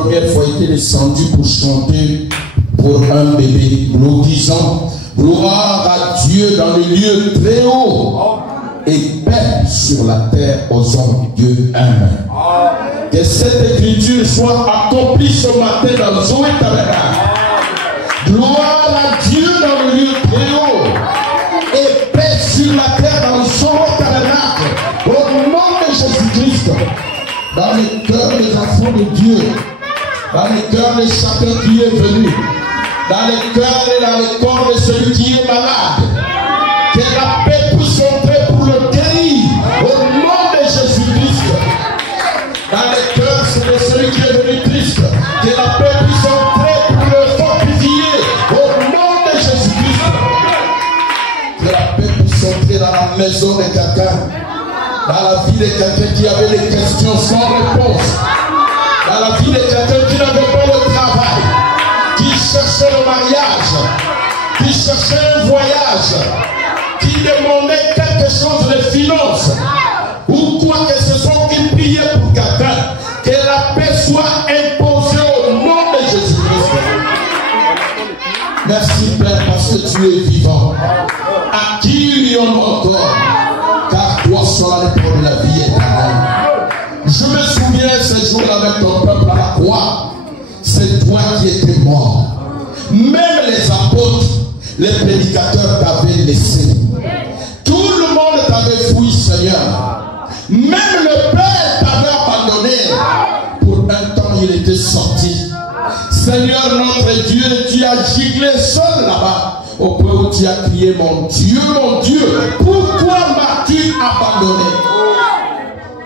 première fois été descendu pour chanter pour un bébé. Nous disons gloire à Dieu dans le lieu très haut et paix sur la terre aux hommes de Dieu. Amen. Que cette écriture soit accomplie ce matin dans Zoé Tabernacle. Gloire à Dieu dans le lieu très haut et paix sur la terre dans Zoé Tabernacle. Au nom de Jésus-Christ, dans les cœurs des enfants de Dieu, dans les cœurs de chacun qui est venu, dans les cœurs et dans les corps de celui qui est malade, que la paix puisse entrer pour le guérir au nom de Jésus-Christ. Dans les cœurs de celui qui est venu triste, que la paix puisse entrer pour le fortifier au nom de Jésus-Christ. Que la paix puisse entrer dans la maison de quelqu'un, dans la vie de quelqu'un qui avait des questions sans réponse, dans la vie de quelqu'un qui n'avait pas le travail, qui cherchait le mariage, qui cherchait un voyage, qui demandait quelque chose de finances, ou quoi que ce soit, qui priait pour quelqu'un, que la paix soit imposée au nom de Jésus-Christ. Merci Père parce que tu es vivant. À qui irions-nous encore? Car toi seras le port de la vie éternelle. Je me souviens ce jour avec ton peuple à la croix. C'est toi qui étais mort. Même les apôtres, les prédicateurs t'avaient laissé. Tout le monde t'avait fouillé, Seigneur. Même le Père t'avait abandonné. Pour un temps, il était sorti. Seigneur notre Dieu, tu as giglé seul là-bas. Au point où tu as crié, mon Dieu, pourquoi m'as-tu abandonné?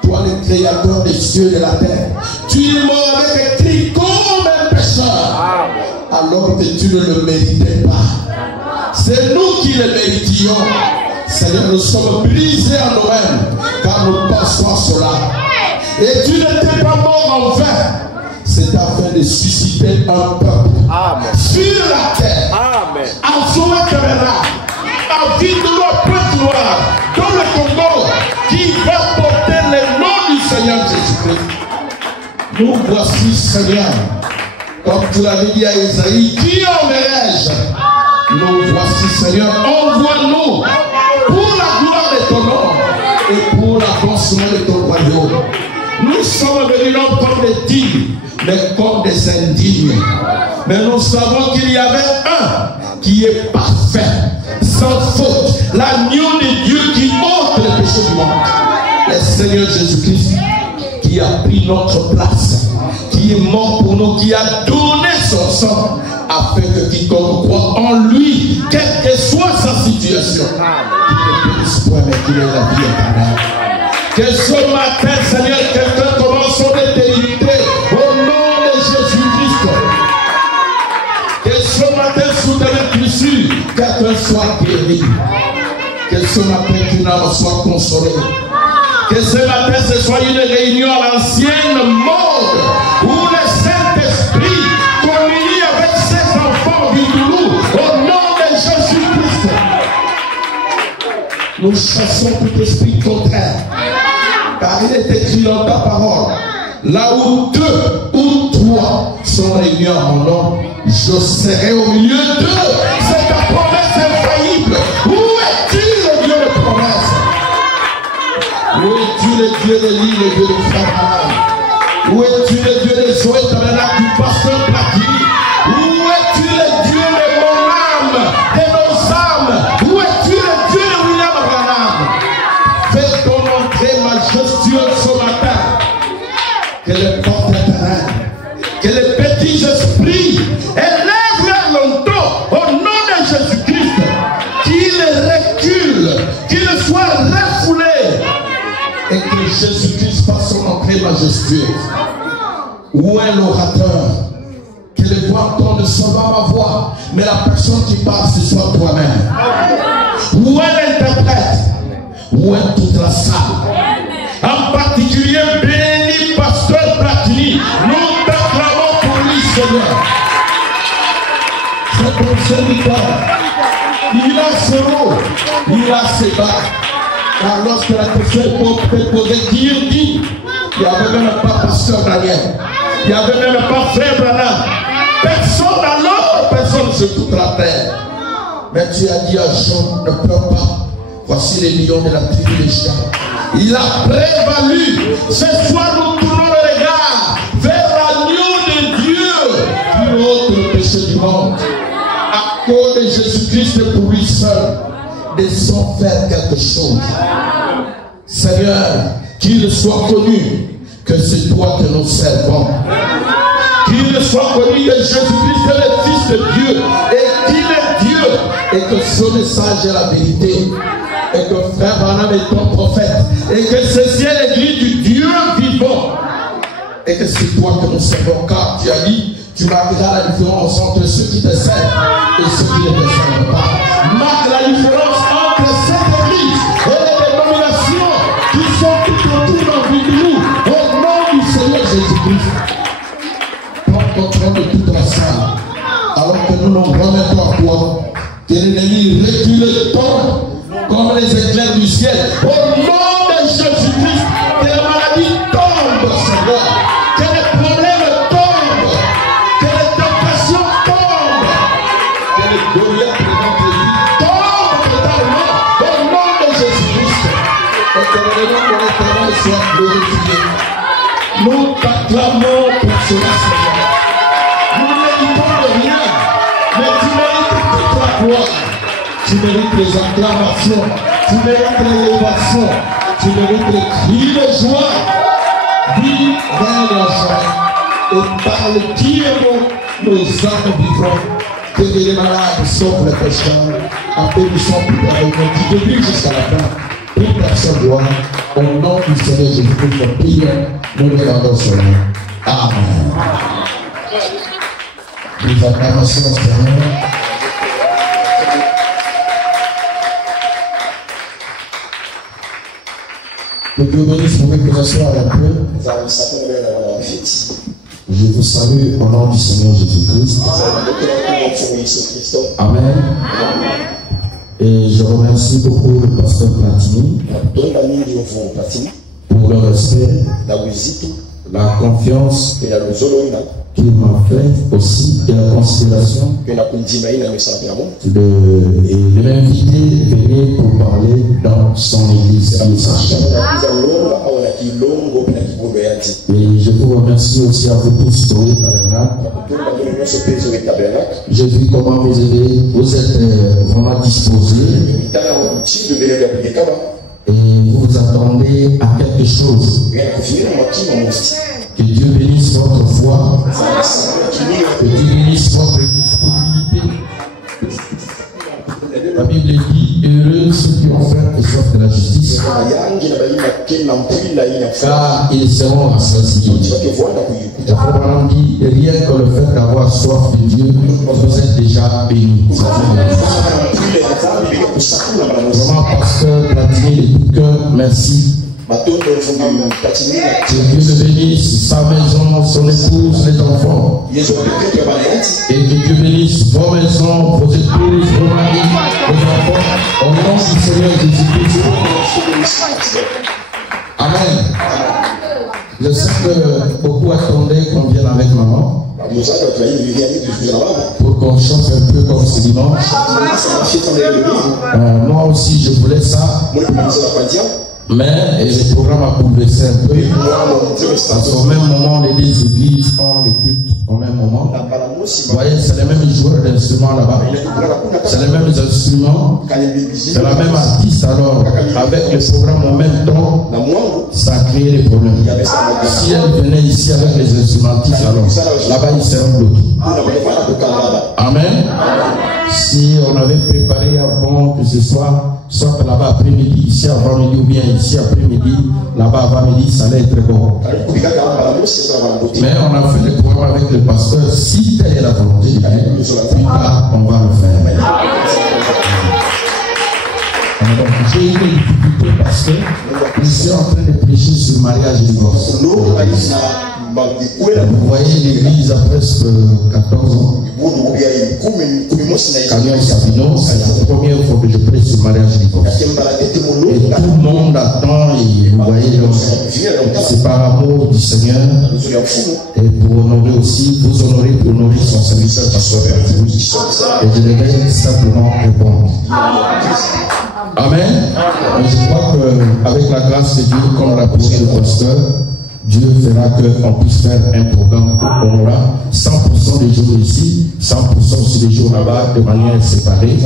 Toi, le créateur des cieux et de la terre, tu es mort avec des cris comme un pécheur, alors que tu ne le méritais pas. C'est nous qui le méritions. Seigneur, nous sommes brisés en nous-mêmes, car nous pensons à cela. Et tu n'étais pas mort en vain. C'est afin de susciter un peuple sur la terre, à Zoé Tabernacle, à Vite-Noir, Pointe-Noire, dans le Congo, qui va porter le nom du Seigneur Jésus-Christ. Nous voici, Seigneur, comme tu l'avais dit à Isaïe, qui enverrai-je? Nous voici, Seigneur, envoie-nous pour la gloire de ton nom et pour l'avancement de ton royaume. Nous sommes venus non comme des dignes, mais comme des indignes. Mais nous savons qu'il y avait un qui est parfait, sans faute, l'agneau de Dieu qui ôte les péchés du monde. Le Seigneur Jésus-Christ qui a pris notre place, qui est mort pour nous, qui a donné son sang, afin que quiconque croit en lui, quelle que soit sa situation, qu'il ne puisse point, mais qu'il ait la vie éternelle. Que ce matin, Seigneur, quelqu'un commence son éternité au nom de Jésus-Christ. Que ce matin, sous ta écriture, quelqu'un soit guéri. Que ce matin, qu'une âme soit consolée. Que ce matin, ce soit une réunion à l'ancienne mode où le Saint-Esprit communie avec ses enfants du Doulou au nom de Jésus-Christ. Nous chassons tout esprit contraire. Car il est écrit dans ta parole, là où deux ou trois sont réunis en mon nom, je serai au milieu d'eux. C'est ta promesse infaillible. Où es-tu, le Dieu de promesse? Où es-tu, le Dieu de l'île, le Dieu de Frère? Où es-tu, le Dieu des Zoé Tabernacle du pasteur Platini? Où es-tu, le Dieu de mon âme, de nos âmes? Où es-tu, le Dieu de William Branham? Fais ton entrée majestueuse ce matin. Que les portes éternelles, que les petits esprits élèvent leur longtemps au nom de Jésus-Christ, qu'ils reculent, qu'ils soient refoulés et que Jésus-Christ fasse son entrée majestueuse. Où est l'orateur? Que les voix entendent seulement ma voix, mais la personne qui parle, ce soit toi-même. Où est l'interprète? Où est toute la salle? En particulier, béni pasteur Platini, nous t'acclamons pour lui, Seigneur. C'est ton serviteur. Il a ce haut, il a ses bas. Car lorsque la question est posée, qui est dit? Il n'y avait même pas pasteur Daniel. Il n'y avait même pas frère Branham. Personne alors, personne sur toute la terre. Mais tu as dit à Jean, ne pleure pas. Voici les lions de la tribu de Juda. Il a prévalu. Ce soir, nous tournons le regard vers l'agneau de Dieu qui ôte le péché du monde. À cause de Jésus-Christ pour lui seul, laissons faire quelque chose. Seigneur, qu'il soit connu que c'est toi que nous servons. Qu'il soit connu que Jésus-Christ est le Fils de Dieu et qu'il est Dieu et que son message est la vérité. Et que frère Branham est ton prophète. Et que ceci est l'église du Dieu vivant. Et que c'est toi que nous servons. Car tu as dit, tu marqueras la différence entre ceux qui te servent et ceux qui ne te servent pas. Marque la différence entre cette église et les dénominations qui sont tout autour dans vie de nous. Au nom du Seigneur Jésus-Christ. Prends contrôle de toute la salle. Alors que nous nous remettons à toi. Que l'ennemi recule et tombe comme les éclairs du ciel. Au nom de Jésus-Christ, que la maladie tombe, Seigneur. Que les problèmes tombent. Que les tentations tombent. Que les Goliaths de notre vie tombent totalement. Au nom de Jésus-Christ. Et que le nom de l'Éternel soit glorifié. Nous t'acclamons pour cela, Seigneur. Nous ne méritons de rien, mais tu mérites toute la gloire. Tu mérites les acclamations, tu mérites l'élévation, tu mérites les cris de joie. Dis dans la joie et parle qui est bon, nos âmes vivront. Que les malades sauvent les pécheurs, appellissons plus avec nous, du début jusqu'à la fin. Toute personne gloire, au nom du Seigneur Jésus-Christ, nous prions, nous les rendons cela. Amen. Les acclamations, Seigneur. Que Dieu bénisse, vous pouvez vous asseoir un peu. Je vous salue au nom du Seigneur Jésus-Christ. Amen. Et je remercie beaucoup le pasteur Platini pour le respect, la confiance qu'il m'a fait aussi et la considération de l'inviter à venir pour parler dans son église. Et je vous remercie aussi à vous tous pour le tabernacle. J'ai vu comment vous êtes vraiment disposés et vous vous attendez à quelque chose. Que Dieu bénisse votre foi, que Dieu bénisse votre disponibilité. La Bible dit, heureux ceux qui ont faim et soif de la justice, car ils seront rassasiés. La parole dit, rien que le fait d'avoir soif de Dieu, vous êtes déjà bénis. Vraiment, pasteur Platini de tout cœur, merci. Que Dieu le bénisse, sa maison, son épouse, les enfants. Et que Dieu bénisse vos maisons, vos épouses, vos maris, vos enfants. Au nom du Seigneur Jésus-Christ. Amen. Je sais que beaucoup attendaient qu'on vienne avec maman pour qu'on chante un peu comme ce dimanche. Moi aussi je voulais ça. Mais le programme a bouleversé un peu. Parce qu'au même moment, les deux églises font les cultes au même moment. Vous voyez, c'est les mêmes joueurs d'instruments là-bas. C'est les mêmes instruments. C'est la même artiste alors. Avec le programme en même temps, ça a créé des problèmes. Si elle venait ici avec les instrumentistes, alors là-bas, ils seront bloqués. Amen. Si on avait préparé avant que ce soit là-bas après-midi, ici avant-midi, ou bien ici après-midi, là-bas avant-midi, ça allait être bon. Mais on a fait le programme avec le pasteur. Si telle est la volonté de Dieu, plus tard, on va le faire. J'ai eu des difficultés parce que je suis en train de prêcher sur le mariage et le divorce. Vous voyez l'église à presque 14 ans. Camille Sabino, c'est la première fois que je prêche sur le mariage divorce. Et tout le monde attend et vous voyez, c'est par amour du Seigneur et pour honorer aussi, vous honorer pour honorer son serviteur Pasteur Berthoud. Et je vais simplement répondre. Amen. Et je crois qu'avec la grâce de Dieu, comme l'a prié le pasteur, Dieu fera qu'on puisse faire un programme où on aura 100% des jours ici, 100% aussi des jours là-bas, de manière séparée,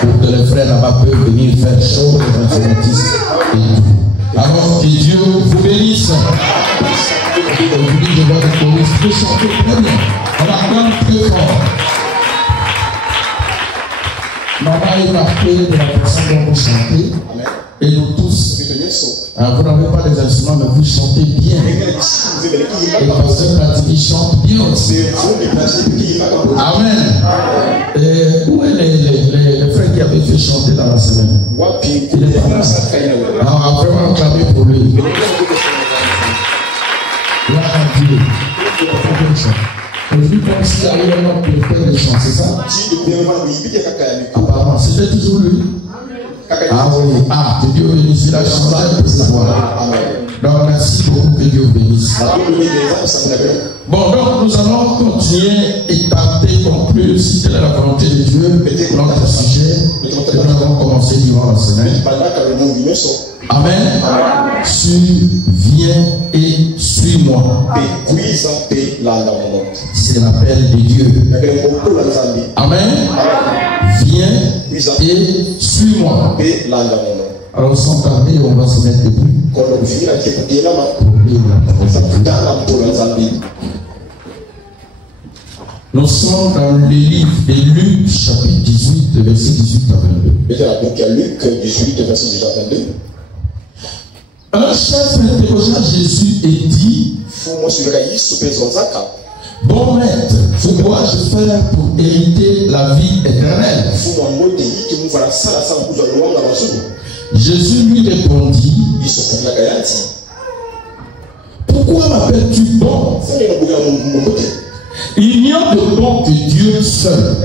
pour que les frères là-bas peuvent venir faire chaud, les adventistes et tout. Alors que Dieu vous bénisse. Aujourd'hui, je vois des choristes qui chanter très bien. On acclame très fort. Maman est marquée de la façon dont vous chantez. Et nous tous. Vous n'avez pas les instruments, mais vous chantez bien. Et Pasteur Platini chante bien aussi. Amen. Et où est les frères qui avaient fait chanter dans la semaine? Il est pas là. Alors, on va vraiment acclamer pour lui. Gloire à Dieu. Aujourd'hui, comme s'il y avait un homme qui fait des chants, c'est ça? Apparemment, c'était toujours lui. Ah oui, que Dieu bénisse la chanson de ce soir. Donc merci beaucoup, que Dieu bénisse. Bon, donc nous allons continuer et tenter, conclure, si telle est la volonté de Dieu, notre sujet que nous avons commencé durant la semaine. Amen. Viens et suis-moi. C'est l'appel de Dieu. Amen. Viens et suis-moi. Alors sans tarder, on va se mettre debout. Nous sommes dans le livre de Luc, chapitre 18, verset 18 à 22. Luc 18, verset 18 à 22. Un chef interrogea Jésus et dit: Bon maître, que dois-je faire pour hériter la vie éternelle? Jésus lui répondit: Pourquoi m'appelles-tu bon? Il n'y a de bon que Dieu seul.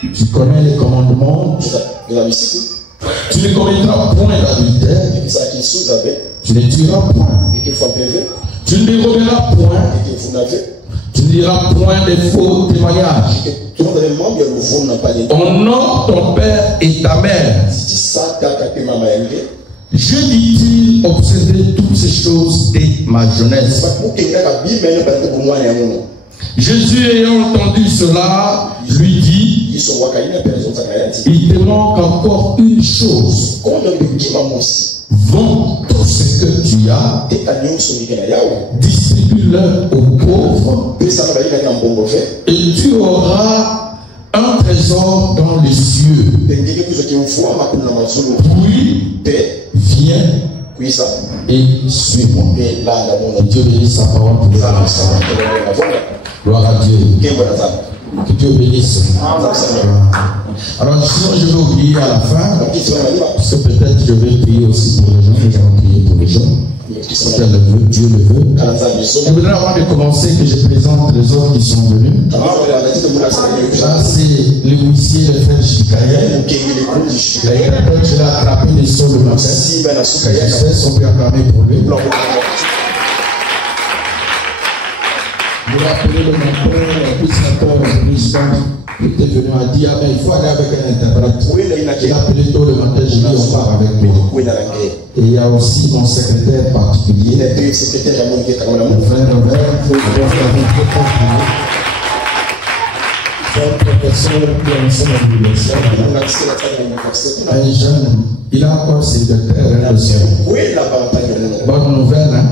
Tu connais les commandements. Tu ne commettras point d'adultère. Tu ne tueras point. Tu ne déroberas point. Tu ne diras point de faux témoignages. Honore ton père et ta mère. Je dis-il observer toutes ces choses dès ma jeunesse. Jésus ayant entendu cela, lui dit: Il te manque encore une chose. Vends tout ce que tu as, distribue-le aux pauvres, et tu auras un trésor dans les cieux. Puis, viens et suis-moi. Dieu bénisse sa parole pour nous. Gloire à Dieu. Que Dieu bénisse. Alors sinon je vais oublier à la fin, parce que peut-être je vais prier aussi pour les gens. Nous allons prier pour les gens. Dieu le veut. Je voudrais avant de commencer que je présente les autres qui sont venus. Là c'est les huissiers, les frères Chikaïen. Je l'ai attrapé les sols le matin. Les sont bien acclamés pour lui. Je vais appeler le matin, le président qui est venu à dire: mais il faut aller avec un interprète. J'ai appelé tôt le matin, je dis: on part avec moi. Et il y a aussi mon secrétaire particulier, le frère Robert, un professeur qui enseigne à l'université. Un jeune, il a encore secrétaire. Bonne nouvelle, hein?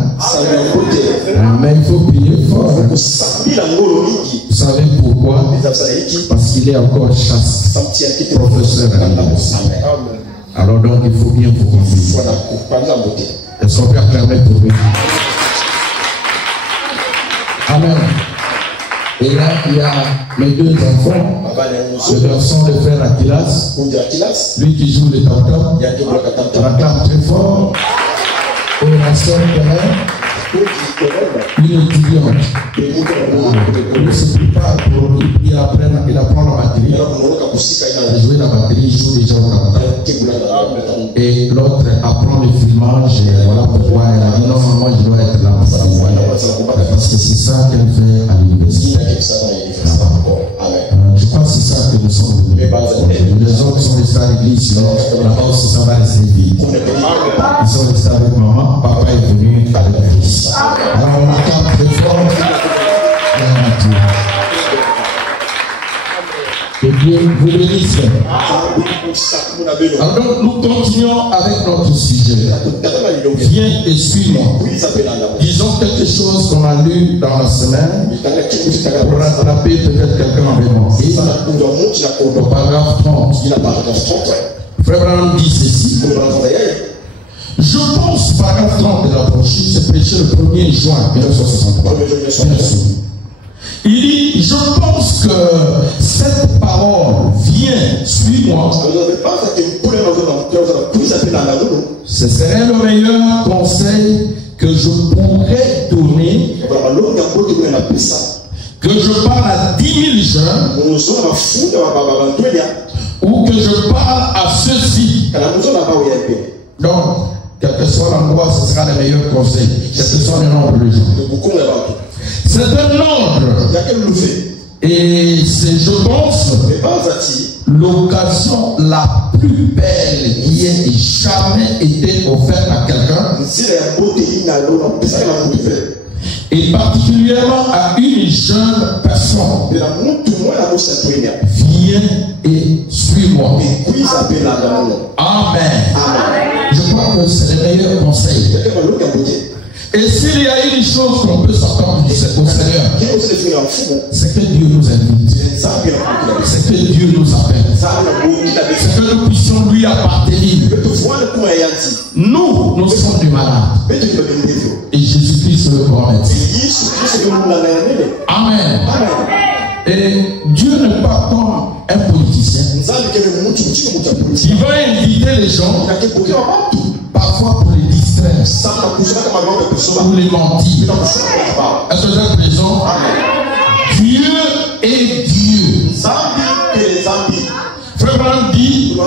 Mais il faut prier fort. Vous savez pourquoi? Parce qu'il est encore chaste, professeur à l'université. Alors donc il faut bien vous conduire. Elles sont bien acclamées pour lui. Amen. Et là, il y a mes deux enfants. Le garçon, le frère Akilas, lui qui joue le tam-tam, la clame très fort. Et la soeur Kellen, Une étudiante. Il se prépare pour il apprend la batterie. Il joue la batterie, il joue déjà au Canada. Et l'autre apprend le filmage. Et voilà pourquoi elle a dit non, moi je dois être là. Parce que c'est ça qu'elle fait à l'université. Je crois que c'est ça que nous sommes venus. Les autres sont restés à l'église, sinon là-bas aussi ça va rester vide. Ils sont restés avec maman, papa est venu avec le fils. Alors on attend très fort. Que Dieu vous bénisse. Alors nous continuons avec notre sujet. Viens et suis-moi. Disons quelque chose qu'on a lu dans la semaine pour rattraper peut-être quelqu'un avait manqué. Au paragraphe 30. Frère Branham dit ceci. Je pense, paragraphe 30 de la brochure, c'est prêché le 1er juin 1963. Il dit, je pense que cette parole, viens, suis-moi, ce serait le meilleur conseil que je pourrais donner, que je parle à 10 000 jeunes, ou que je parle à ceux-ci. Donc, quel que soit l'endroit, ce sera le meilleur conseil. Quel que soit le nombre de gens. C'est un ordre. Et c'est, je pense, l'occasion la plus belle qui ait jamais été offerte à quelqu'un. Et particulièrement à une jeune personne. Viens et suis-moi. Amen. Je crois que c'est le meilleur conseil. Et s'il y a une chose qu'on peut s'attendre au Seigneur, c'est que Dieu nous invite. C'est que Dieu nous appelle. C'est que nous puissions lui appartenir. Nous sommes du malade. Et Jésus-Christ le grand médecin. Amen. Et Dieu n'est pas comme un politicien. Il va inviter les gens, parfois pour les distraire, pour les mentir. Est-ce que j'ai raison? Dieu est Dieu. Frère Branham dit,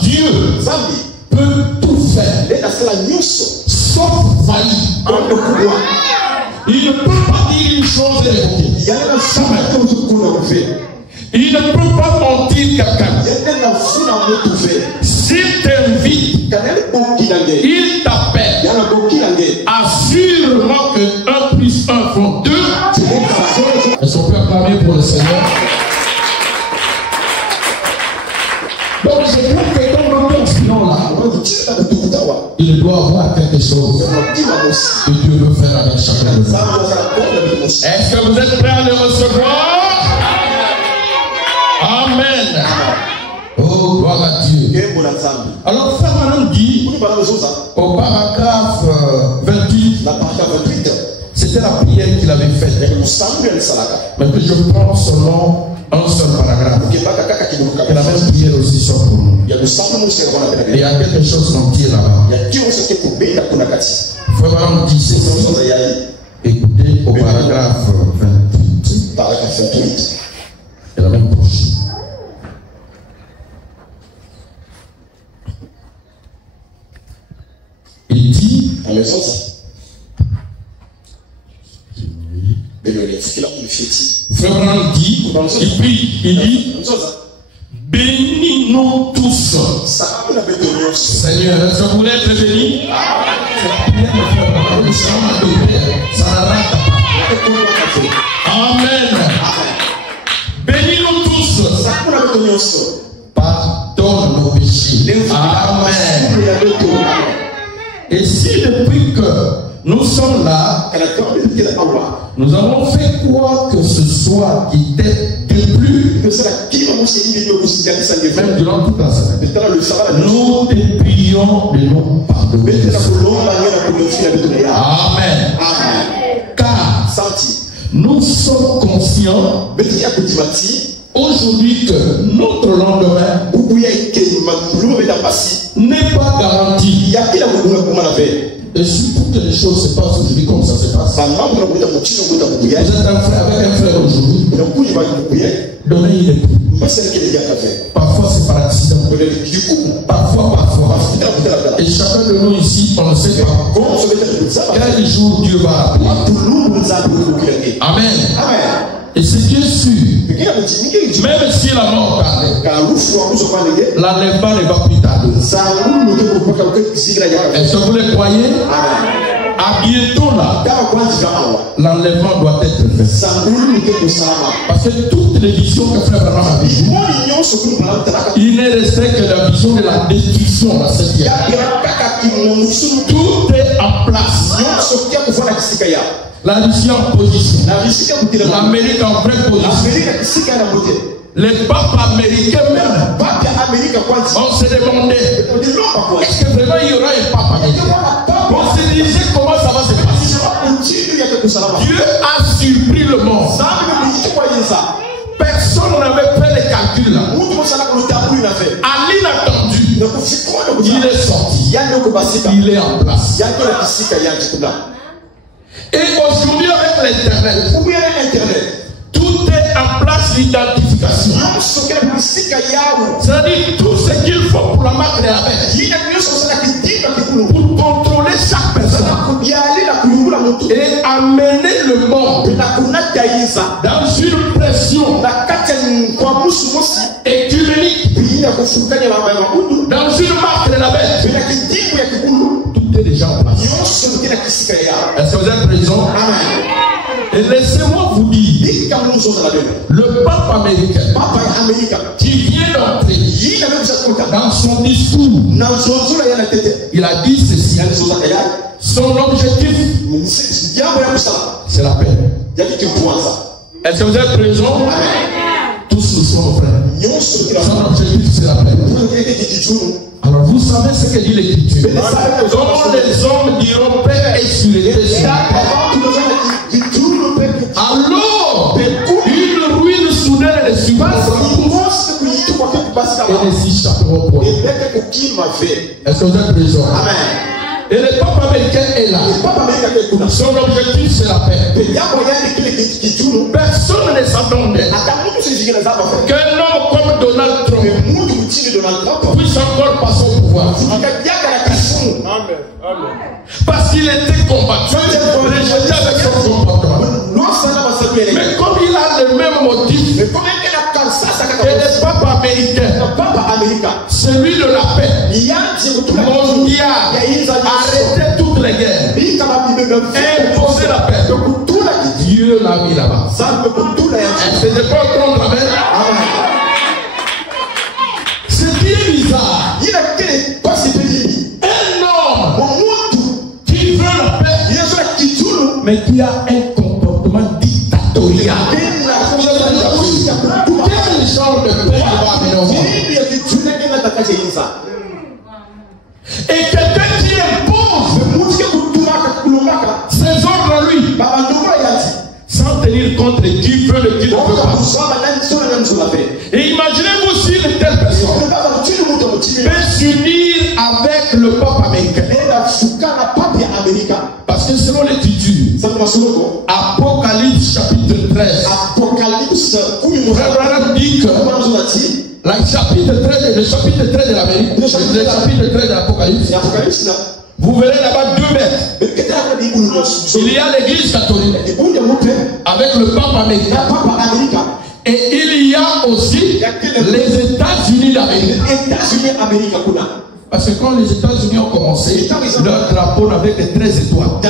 Dieu peut tout faire, sauf faillir. Il ne peut pas dire une chose et l'évoquer. Il ne peut pas mentir quelqu'un. S'il t'invite, il t'appelle. Assure-moi que 1 plus 1 font 2. Est-ce qu'on peut acclamer pour le Seigneur? Donc je crois que dans le continent là, il doit avoir quelque chose que Dieu veut faire avec chacun de nous. Est-ce que vous êtes prêts à le recevoir? Amen. Oh, gloire à Dieu. Alors, Frère Branham dit au paragraphe 28, c'était la prière qu'il avait faite. Mais que je prends seulement un seul paragraphe. Et la même prière aussi sort pour nous. Et il y a quelque chose qu'on tire là-bas. Frère Branham dit ceci. Écoutez au paragraphe 28. Paragraphe 28. Et la même prochaine. Il dit, Frère Branham dit, il dit, bénis-nous tous. Seigneur, est-ce que vous voulez être béni? Amen. Bénis-nous tous. Pardonne nos péchés. Amen. Et si depuis que nous sommes là, nous avons fait quoi que ce soit qui était de plus, même durant toute la semaine, nous te prions de nous pardonner. Amen. Car nous sommes conscients aujourd'hui que notre lendemain n'est pas garanti. Et si toutes les choses se passent aujourd'hui comme ça se passe, vous êtes un frère avec un frère aujourd'hui, demain il est plus. Parfois c'est par accident, parfois. Et chacun de nous ici, on ne sait pas quel jour Dieu va appeler. Amen. Et c'est Dieu sûr. Même si la mort tarde, l'enlèvement ne va plus tarder. Est-ce que vous le croyez? À bientôt là, l'enlèvement doit être fait. Parce que toutes les visions que Frère Branham a vues, il n'est resté que la vision de la destruction dans cette guerre. Tout est en place. La Russie en position, l'Amérique en vraie position, les papes américains même, on se demandait est-ce que vraiment il y aura un pape américain? On se disait comment ça va se passer. Dieu a surpris le monde. Personne n'avait fait les calculs là. À l'inattendu, il est sorti, il est en place. Et aujourd'hui avec l'internet, tout est en place l'identification. C'est-à-dire tout ce qu'il faut pour la marque de la bête, pour contrôler chaque personne et amener le monde dans une pression écuménique, dans une marque de la bête. Tout est déjà en place. Est-ce que vous êtes présents? Et laissez-moi vous dire, le pape américain qui vient d'entrer dans son discours, il a dit ceci: son objectif, c'est la paix. Est-ce que vous êtes présents? Tous nous sommes frères. Son objectif, c'est la paix. Alors vous savez ce que dit l'Écriture. Comment les hommes diront paix et sécurité. Alors, une ruine soudaine les suivra et les s'échapperont pour eux. Est-ce que vous êtes présents? Et le pape américain est là. Son objectif, c'est la paix. Personne ne s'attendait qu'un homme comme Donald Trump puisse encore passer au pouvoir. Parce qu'il était combattu, rejeté avec son comportement. Mais comme il a le même motif que le pape américain, celui de la paix mondiale, arrêter toutes les guerres, imposer la paix, Dieu l'a mis là-bas. Est-ce que je peux prendre la main? C'est bien bizarre. Un homme qui veut la paix, mais qui a un comportement dictatorial. Quel genre de paix il va amener au monde? Et quelqu'un qui impose ses ordres à lui, sans tenir compte de qui veut le qui ne veut pas. Et imaginez-vous si une telle personne peut s'unir avec le pape américain. Parce que selon l'Écriture, Apocalypse chapitre 13, Abraham dit que le chapitre 13 de l'Amérique, le chapitre 13 de l'Apocalypse, vous verrez là-bas 2 mètres. Il y a l'église catholique avec le pape américain. Et il y a aussi les États-Unis d'Amérique. Parce que quand les États-Unis ont commencé, leur drapeau n'avait que 13 étoiles.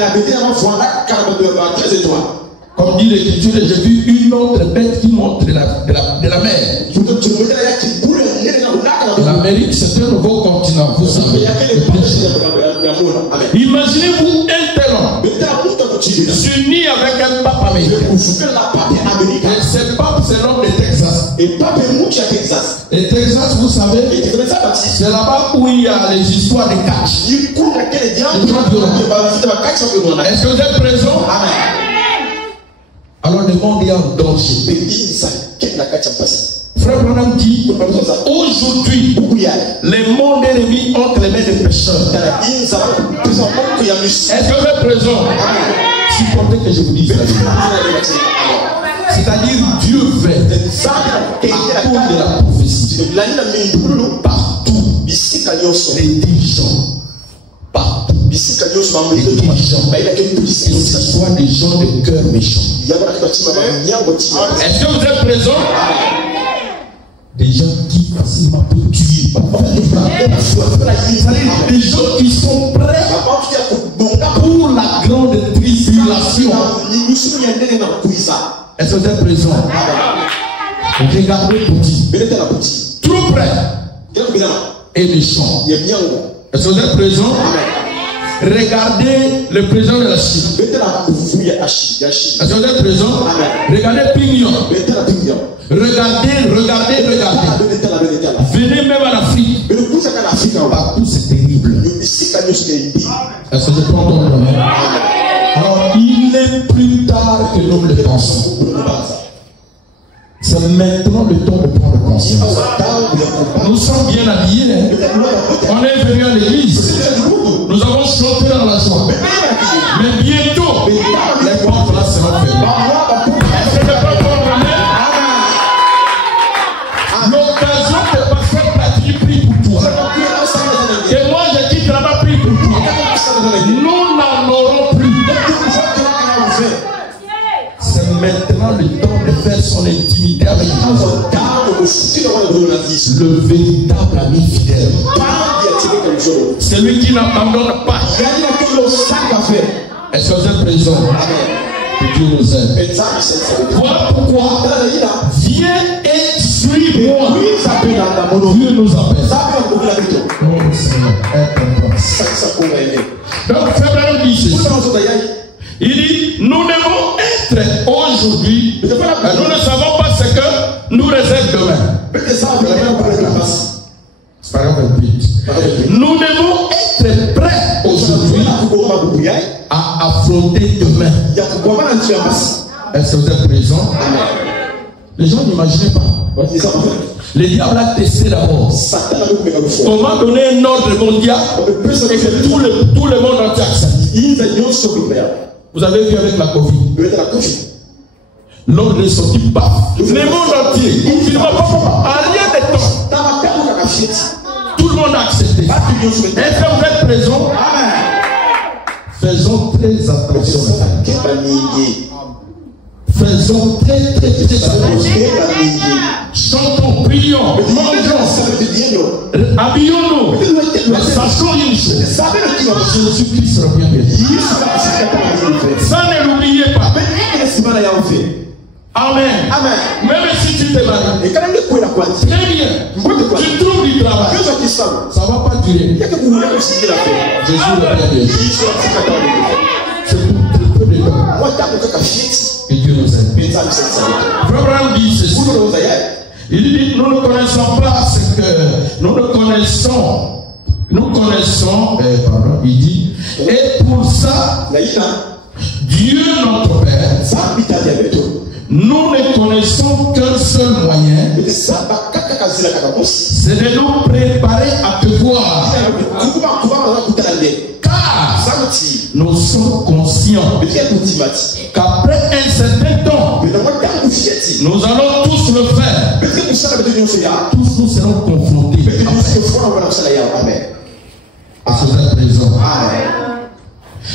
Comme dit l'Écriture, j'ai vu une autre bête qui monte de la mer. L'Amérique, c'est un nouveau continent, vous savez. Imaginez-vous un tel homme s'unir avec un pape américain. Et ce pape, c'est l'homme de Texas. Et Texas, vous savez, c'est là-bas où il y a les histoires de catch. Est-ce que vous êtes présents? Alors le monde est en danger. Frère Branham dit, aujourd'hui, les mondes ennemis entre les mains des pécheurs. Est-ce que vous êtes présent? Supportez que je vous dise la vérité. C'est-à-dire Dieu fait à cause de la prophétie. Partout, les dirigeants. Partout. Les dirigeants. Et ce soit des gens de cœur méchant. Est-ce que vous êtes présent? Des gens qui facilement peuvent tuer. Des gens qui sont prêts pour la grande tribulation. Est-ce que vous êtes présent? Regardez petit. Trop près et méchant. Est-ce que vous êtes présent? Regardez le président de la Chine. Est-ce que vous êtes présent? Regardez Pignon. Regardez. Venez même à l'Afrique. Partout c'est terrible. Est-ce que je peux entendre? Alors il est plus tard que nous le pensons. C'est maintenant le temps de prendre conscience. Nous sommes bien habillés. On est venu à l'église. Nous avons chanté dans la joie. Mais bientôt, les portes là seront fermées. Est-ce que je peux comprendre? L'occasion de passer Patrick prie pour toi. Et moi je quitte là-bas prie pour toi. Nous n'en aurons plus. C'est maintenant le temps de faire son intimité avec Dieu. Le véritable ami fidèle. Celui qui n'abandonne pas. Est-ce que vous êtes présent? Que Dieu nous aide. Voilà pourquoi viens et suis-moi. Dieu nous appelle. Oh Seigneur, aide-toi. Donc, Frère dit ceci. Il dit, nous devons être aujourd'hui, nous ne savons pas ce que nous réserve demain. Nous devons être prêts aujourd'hui à affronter demain. Est-ce que vous êtes présents? Les gens n'imaginaient pas. Le diable a testé d'abord. Comment donner un ordre mondial et que tout le monde entier accepte? Vous avez vu avec la Covid. L'ordre est sorti pas. Le monde entier. À rien de temps. Tout le monde a accepté. Est-ce que vous êtes présents? Faisons très attention. Faisons très attention. Chantons, prions, mangeons, habillons-nous. Mais sachons une chose. Jésus-Christ revient. Ça ne l'oubliez pas. Amen. Même si tu te maries, très bien, tu trouves du travail, ça ne va pas durer. Jésus revient. C'est pour peu de temps. Et Dieu nous aide. Abraham dit ceci. Il dit, nous ne connaissons pas ce que nous connaissons, pardon, il dit, et pour ça, Dieu notre Père, nous ne connaissons qu'un seul moyen, c'est de nous préparer à te voir. Car nous sommes conscients qu'après un certain temps, nous allons tous le faire. Tous nous serons confrontés. À ce présent.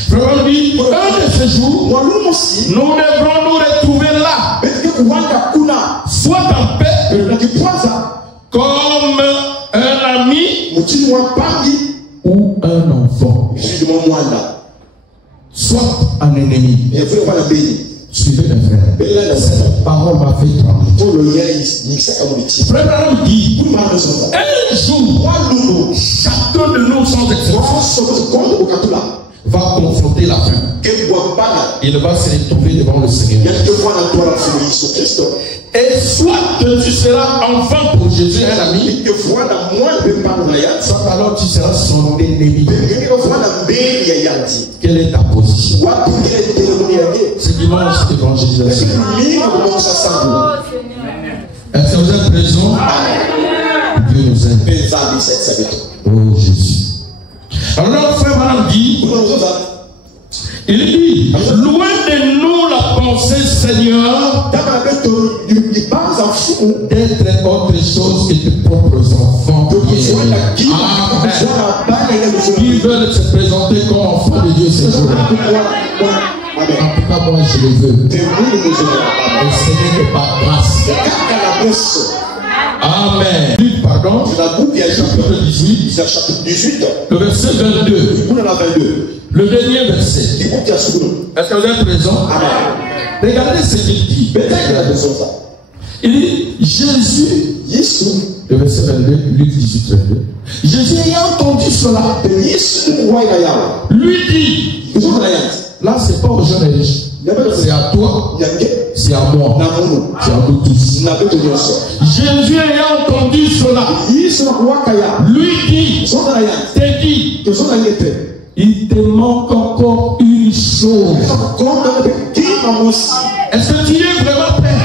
Frère dit, un de ces jours, nous devrons nous retrouver là, soit en paix, comme un ami ou un enfant, soit un ennemi. Suivez les frères. Cette parole m'a fait trembler. Frère dit, un jour, chacun de nous sans exception va confronter la fin. Il va se retrouver devant le Seigneur. Et soit que tu seras enfant pour Jésus, un ami, soit alors tu seras son ennemi. Quelle est ta position? Ce dimanche, évangélisation. Est-ce que vous êtes présents? Dieu nous aime. Oh Jésus. Alors là, frère Madame dit, il dit, loin de nous la pensée, Seigneur, d'être autre chose que tes propres enfants. Qui veulent se présenter comme enfants de Dieu ces jours-là. En tout cas, moi je les veux. Et ce n'est pas grâce. Amen. Pardon, chapitre 18, le verset 22. Le dernier verset. Est-ce que vous êtes présent? Regardez ce qu'il dit. Il dit, Jésus, le verset 22, Luc 18, 22. Jésus ayant entendu cela, lui dit, là c'est pas aux gens riches, c'est à toi, c'est à moi, c'est à nous tous. Jésus ayant entendu cela, lui dit, t'es dit, il te manque encore une chose. Est-ce que tu es vraiment prêt?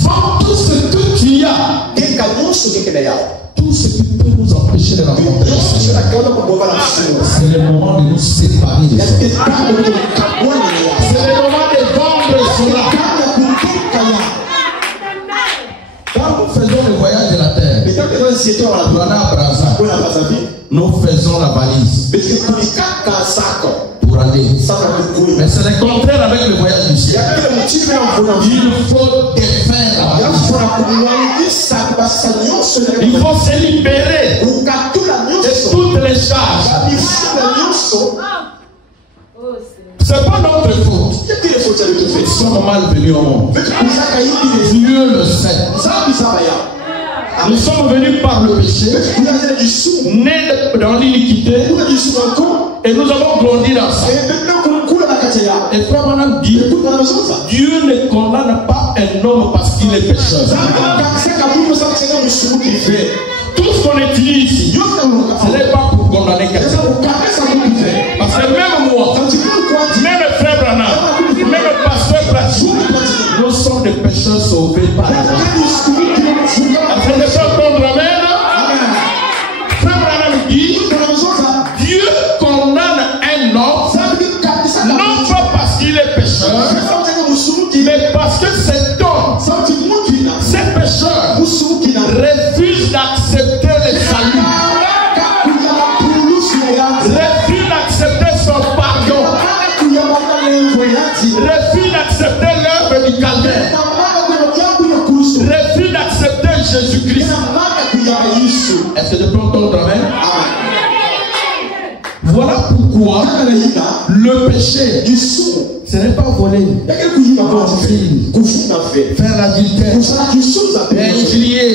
Vends tout ce que tu as. Tout ce qui peut nous empêcher de la rencontrer. C'est le moment de nous séparer de ça. C'est le moment de vendre cela. Quand nous faisons le voyage de la terre, nous faisons la valise pour aller. Mais c'est le contraire avec le voyage du ciel. Il faut défaire la valise. Il faut se libérer de toutes les charges. C'est pas notre faute. Ils sont mal venus au monde. Dieu le sait. Nous sommes venus par le péché, nés dans l'iniquité, et nous avons grandi dans ça. Et frère Madame dit, Dieu ne condamne pas un homme parce qu'il est pécheur. Tout ce qu'on utilise ici, ce n'est pas pour condamner quelqu'un. Parce que même moi, même frère Branham, même pasteur Pratique, nous sommes des pécheurs sauvés par la grâce. Après le frère Branham, frère Branham dit, Dieu condamne un homme, non pas parce qu'il est pécheur, mais parce que cet homme, cet pécheur, refuse d'accepter le salut, refuse d'accepter son pardon, refuse d'accepter l'œuvre du calvaire, refuse d'accepter Jésus-Christ. Est-ce que je peux entendre amen? Voilà pourquoi le péché, ce n'est pas voler, faire l'adultère, injurier,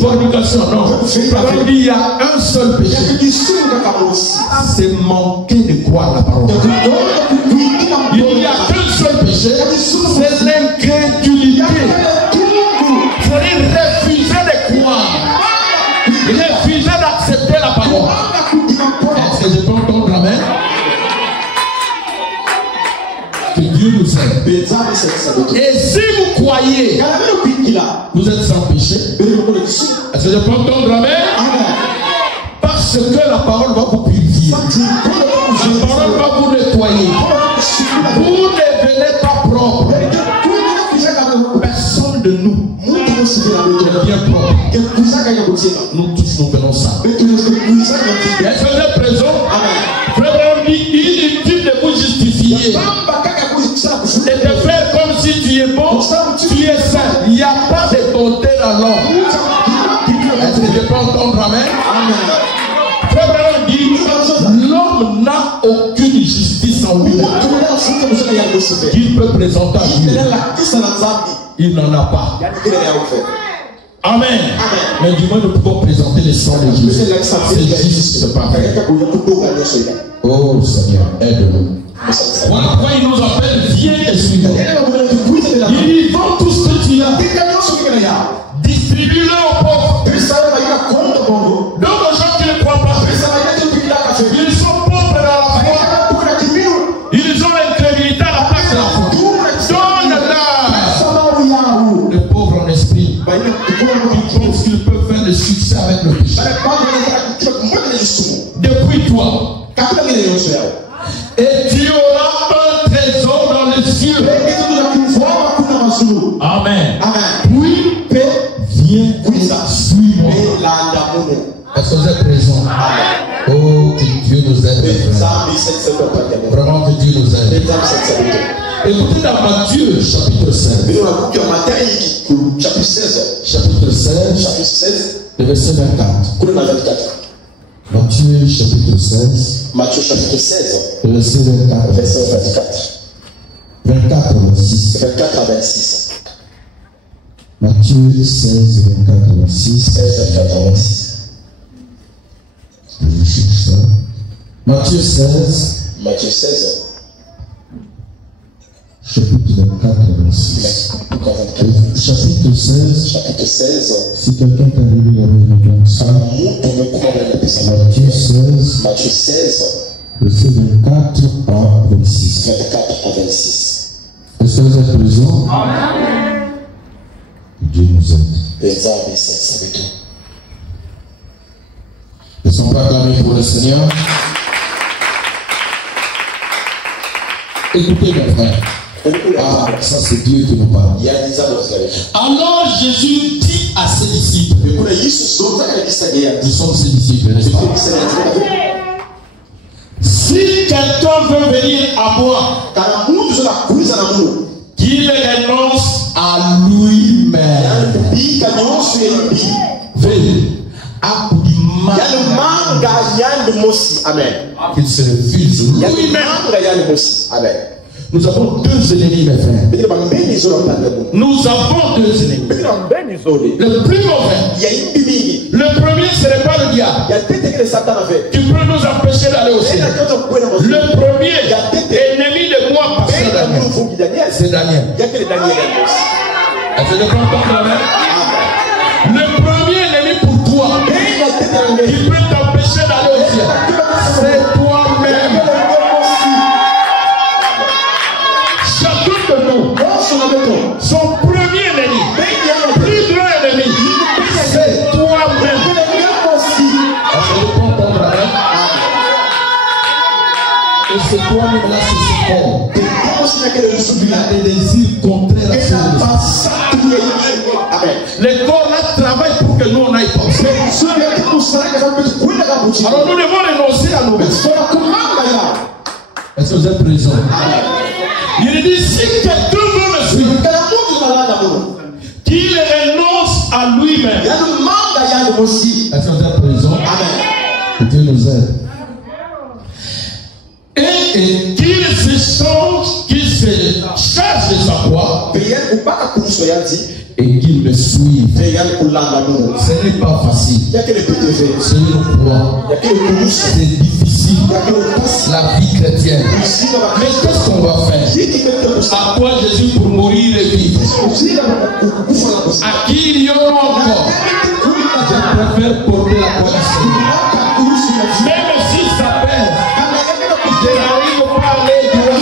fornication. Non, il y a un seul péché, c'est manquer de croire la parole. Il n'y a qu'un seul péché, c'est l'incrédulité. C'est refuser de croire, refuser d'accepter la parole. Est-ce que je peux entendre amen? Que Dieu nous aide. Et si vous croyez, vous êtes sans péché. Est-ce que je peux entendre amen? Parce que la parole va vous purifier. La parole va vous nettoyer. Vous ne devenez pas propre. Personne de nous est bien propre. Nous tous nous venons ça. Est-ce que vous êtes présents? Frère, inutile de vous justifier. Et de faire comme si tu es bon, tu es saint. Il n'y a pas de beauté dans l'homme. Est-ce que je peux entendre amen? Frère, dit, l'homme n'a aucune justice en lui qu'il peut présenter à Dieu. Il n'en a pas. Amen. Mais du moins nous pouvons présenter les sangs de Dieu. C'est juste, c'est parfait. Oh Seigneur, aide-nous. Voilà pourquoi il nous appelle, viens et suis-moi. Il dit, vends tout ce que tu as, distribue-le aux pauvres. Donc aux gens qui ne croient pas, ils sont pauvres dans la foi, ils ont l'incrédulité à la place de la foi. Donne-leur. Et tu auras un trésor dans les cieux. Amen. Puis, viens, suis-moi. Est-ce que vous êtes présents? Oh, que Dieu nous aide. Vraiment que Dieu nous aide. Écoutez dans Matthieu chapitre 16. Chapitre 16, le verset 24. Matthieu chapitre 16. Matthieu chapitre 16. Le verset 24. Verset 24. 24 à 26. 24 à 26. Matthieu 16, 24 à 26. 16, 24 à 26. Je cherche ça. Matthieu 16. Matthieu 16. Chapitre 24 à 26. Chapitre 16. Chapitre 16. Si quelqu'un t'a lu la Bible ça. Matthieu 16. Matthieu 16. Verset 24 à 26. 24 à 26. Est-ce que vous êtes présents? Dieu nous aide. Ils sont pas acclamés pour le Seigneur. Écoutez mes frères. Ah, ça c'est Dieu qui nous parle. Alors Jésus dit à ses disciples. Nous sommes ses disciples, n'est-ce pas? Si quelqu'un veut venir à moi, qu'il renonce à lui-même. Qu'il se refuse lui-même. Nous avons deux ennemis, mes frères. Nous avons deux ennemis. Le plus mauvais. Le premier, ce n'est pas le diable. Qui peut nous empêcher d'aller au ciel. Le premier ennemi de moi, pasteur Daniel, c'est Daniel. Est-ce que je peux entendre la main? Le premier ennemi pour toi, qui peut t'empêcher d'aller au ciel, c'est toi-même. Chacun de nous, son premier ennemi, plus grand ennemi, c'est toi-même. Est-ce que je peux entendre la main? Et c'est toi-même là, c'est ce corps. Il a des désirs contraires à ceux. Les corps là travaillent pour que nous on aille penser. Alors nous devons renoncer à nous-mêmes. Est-ce que vous êtes présents? Il dit si quelqu'un veut me suivre, qu'il renonce à lui-même. Est-ce que vous êtes présents? Que Dieu nous aide. Et qu'il se change, qu'il se charge de sa croix et qu'il me suive. Ce n'est pas facile. C'est une croix. C'est difficile. La vie chrétienne. Mais qu'est-ce qu'on va faire? À quoi Jésus pour mourir et vivre? À qui il y en a encore? Je préfère porter la croix du Seigneur. Même si ça pèse. Je n'arrive pas à aller droit.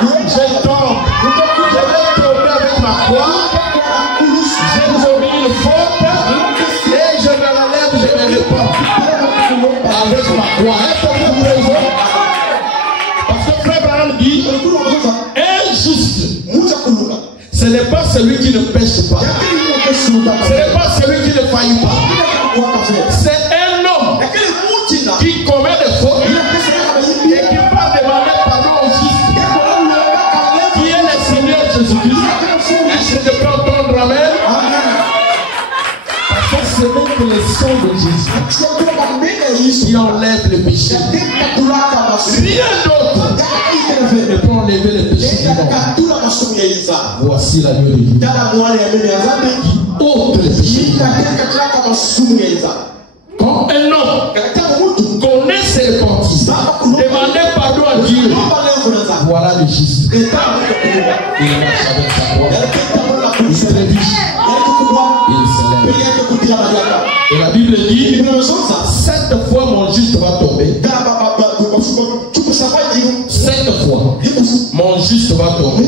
Je tombe. Je vais tomber avec ma croix. J'ai commis une faute. Et je me relève, je me réponds. Avec ma croix. Est-ce que vous raison? Parce que Frère Branham dit injuste. Ce n'est pas celui qui ne pêche pas. Ce n'est pas celui qui ne faillit pas. C'est un homme qui commet des fautes. Et qui va demander pardon au Fils, qui est le Seigneur Jésus-Christ. Est-ce que je peux entendre amen? Parce que c'est même le sang de Jésus qui enlève le péché. Rien d'autre ne peut enlever le péché du monde. Voici l'agneau de Dieu qui ôte le péché. Quand un homme connaît ses repentis, demandez pardon à Dieu. Voilà le juste. Il marche avec sa croix. Il se rédige. Il se lève. Et la Bible dit 7 fois mon juste va tomber. 7 fois mon juste va tomber.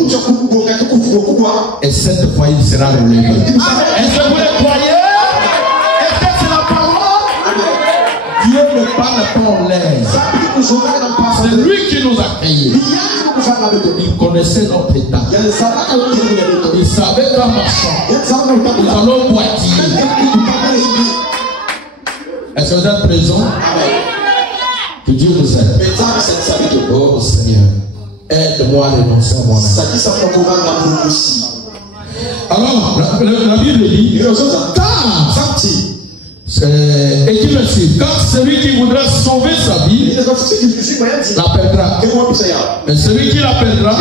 Et 7 fois il sera relevé. Est-ce que vous le croyez? Est-ce que c'est la parole? Dieu ne parle pas en l'air. C'est lui qui nous a créés. Il connaissait notre état. Il savait qu'en marchant, nous allons boitiller. Est-ce que vous êtes présents? Que Dieu nous aide. Oh Seigneur, aide-moi à renoncer à moi-même. Alors, la Bible dit, et qui me suit, car celui qui voudra sauver sa vie la perdra. Mais celui qui la perdra, à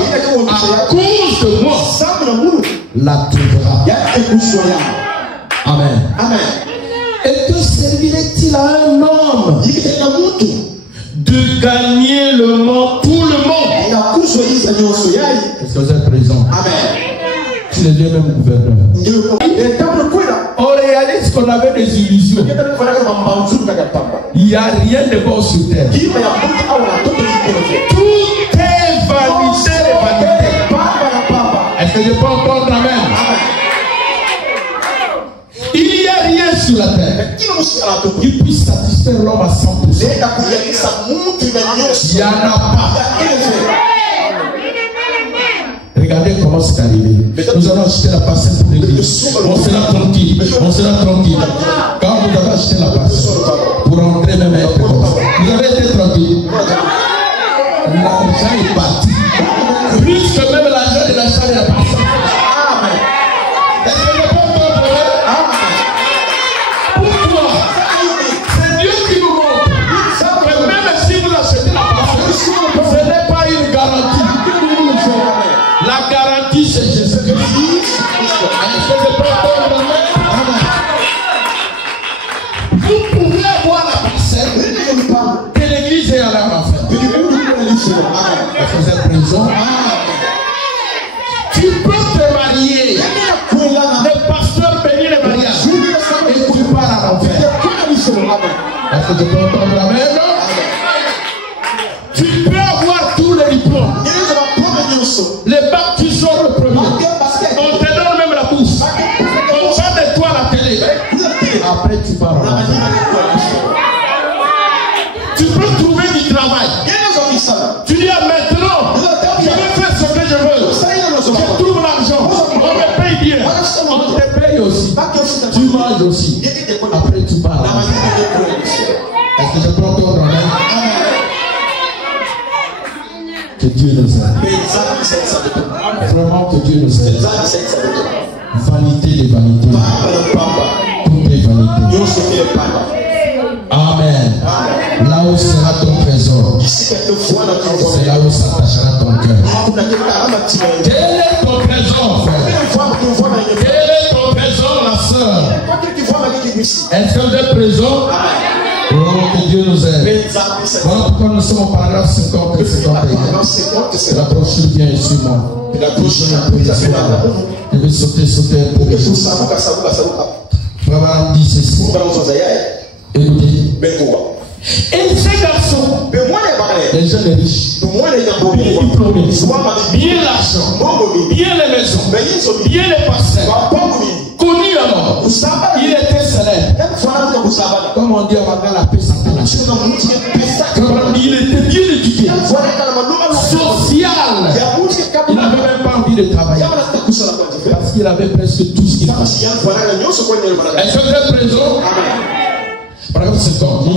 cause de moi, la trouvera. Amen. Et que servirait-il à un homme de gagner le monde, tout le monde? Est-ce que vous êtes présent? Amen. Tu es le même gouverneur. On réalise qu'on avait des illusions. Il n'y a rien de bon sur terre. Tout est vanité et vanité. Est-ce que je peux entendre amen? Il n'y a rien sur la terre qui puisse satisfaire l'homme à 100%. Il n'y en a pas. Regardez comment c'est arrivé. Nous allons acheter la parcelle pour l'église. On sera tranquille. On sera tranquille. Quand vous avez acheté la parcelle, pour rentrer même être comme ça, vous avez été tranquille. L'argent est parti. Plus que même l'argent de l'achat de la parcelle. Est-ce que je peux comprendre? Pourquoi? C'est Dieu qui nous montre. Mais même si vous achetez la parcelle, ce n'est pas une garantie. La garantie, c'est Jésus-Christ. Est-ce que je peux entendre? Vous pouvez avoir la parcelle que l'église est à la fin. Est-ce que vous êtes présent? Tu peux te marier. Le pasteur bénit le mariage. Et tu pars à l'enfer. Est-ce que tu peux entendre la même? Tu peux avoir tous les diplômes. Les bacs, tu sors le premier. On te donne même la bourse. On parle de toi à la télé. Après, tu pars. Tu peux trouver du travail. Tu dis maintenant, je vais faire ce que je veux. Je trouve l'argent. On me paye bien. On te paye aussi. Tu manges aussi. Après, tu pars. Est-ce que je peux entendre? Que Dieu nous aide. Vraiment que Dieu nous aide. Vanité des vanités. Tout est vanité. Amen. Là où sera ton trésor, c'est là où s'attachera ton cœur. Quel est ton trésor, frère? Quel est ton trésor, la soeur? Est-ce que vous êtes présent? Oh, que Dieu nous aide. Voilà pourquoi nous sommes au paragraphe 50 et 51. La brochure vient sur moi. Je vais sauter un peu. Frère dit ceci. Écoutez. Et ces garçons, les gens les riches, bien diplômés, bien l'argent, bien les maisons, bien les parcelles, connus alors, il était célèbre. Comme on dit à Magal, la paix s'entend. Il était bien éduqué, social. Il n'avait même pas envie de travailler parce qu'il avait presque tout ce qu'il fallait. Est-ce que vous êtes présent? Paragraphe 50.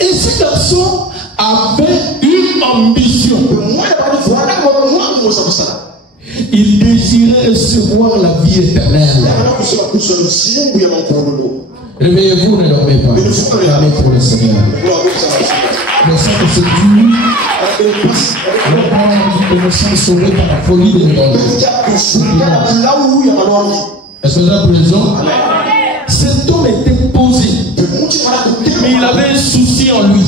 Et ces garçons avaient une ambition. Ils désiraient recevoir la vie éternelle. Réveillez-vous, ne dormez pas. Regardez pour le Seigneur. Le sang de ce Dieu, le sang sauvé par la folie de l'homme. Est-ce que vous êtes présent? Cet homme était posé, mais il avait un souci en lui,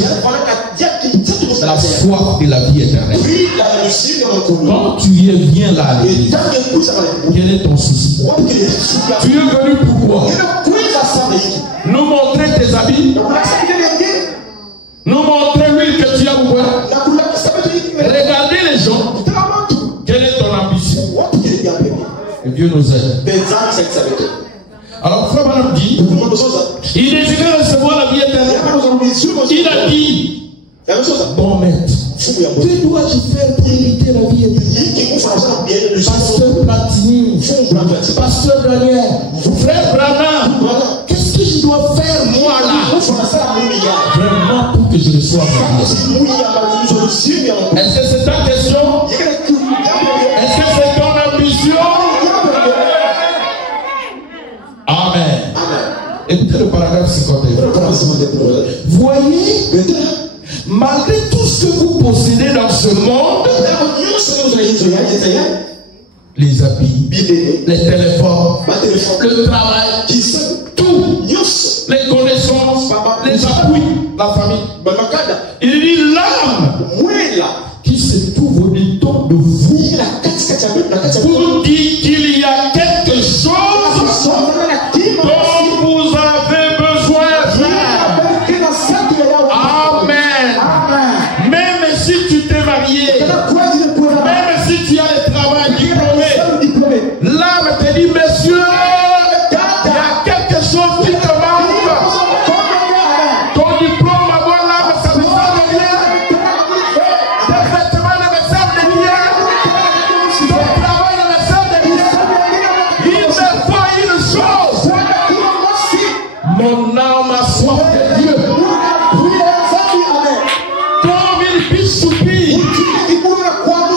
la soif de la vie éternelle. Quand tu y es, viens là, quel est ton souci? Tu es venu pourquoi? Nous montrer tes habits, nous montrer l'huile que tu as ouvert, regarder les gens. Quelle est ton ambition? Et Dieu nous aide. Alors, frère Branham dit, il désirait recevoir la vie éternelle. Il a dit, bon maître, que dois-je faire pour hériter la vie éternelle? Pasteur Platini, Pasteur Daniel, frère Branham, qu'est-ce que je dois faire moi là? Vraiment pour que je reçoive la vie. Est-ce que c'est ta question? Est-ce que c'est ton ambition? Amen. Écoutez le paragraphe 51. Voyez, malgré tout ce que vous possédez dans ce monde, les habits, les téléphones, le travail, tout, les connaissances, les appuis, la famille. Il dit l'âme qui se trouve au-dedans de vous pour dire qu'il y a quelque chose dont vous avez besoin. Amen. Même si tu t'es marié, même si tu as le travail diplômé, l'âme te dit, messieurs, il y a quelque chose qui te manque. Ton diplôme avant l'âme, ça me semble bien. Tes vêtements ne me semblent bien. Ton travail ne me semble bien. Il me faut une chose. Mon âme a soif de Dieu. Comme une biche soupire